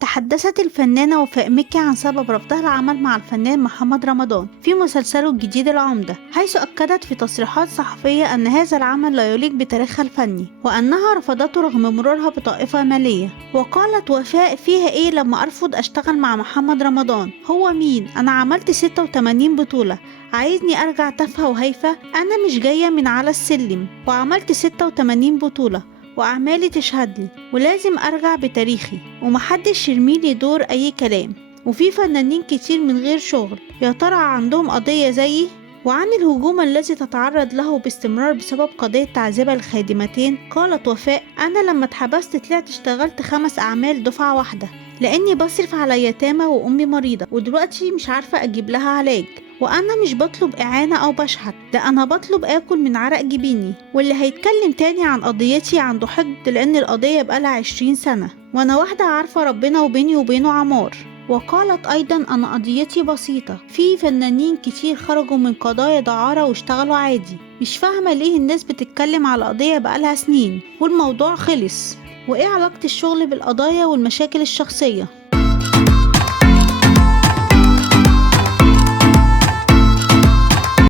تحدثت الفنانة وفاء مكي عن سبب رفضها العمل مع الفنان محمد رمضان في مسلسله الجديد العمدة، حيث أكدت في تصريحات صحفية أن هذا العمل لا يليق بتاريخها الفني وأنها رفضته رغم مرورها بطائفة مالية. وقالت وفاء: فيها إيه لما أرفض أشتغل مع محمد رمضان؟ هو مين؟ أنا عملت 86 بطولة، عايزني أرجع تافهة وهايفة؟ أنا مش جاية من على السلم، وعملت 86 بطولة وأعمالي تشهد لي، ولازم أرجع بتاريخي ومحدش يرميلي دور أي كلام. وفي فنانين كتير من غير شغل، يا ترى عندهم قضية زيي؟ وعن الهجوم الذي تتعرض له باستمرار بسبب قضية تعذيب الخادمتين، قالت وفاء: أنا لما اتحبست طلعت اشتغلت 5 أعمال دفعة واحدة، لأني بصرف على يتامى وأمي مريضة ودلوقتي مش عارفة أجيب لها علاج. وأنا مش بطلب إعانة أو بشحت، ده أنا بطلب آكل من عرق جبيني. واللي هيتكلم تاني عن قضيتي عنده حقد، لأن القضية بقالها 20 سنة وأنا واحدة عارفة ربنا وبيني وبينه عمار. وقالت أيضا: أنا قضيتي بسيطة، في فنانين كتير خرجوا من قضايا دعارة واشتغلوا عادي، مش فاهمة ليه الناس بتتكلم على قضية بقالها سنين والموضوع خلص. وإيه علاقة الشغل بالقضايا والمشاكل الشخصية؟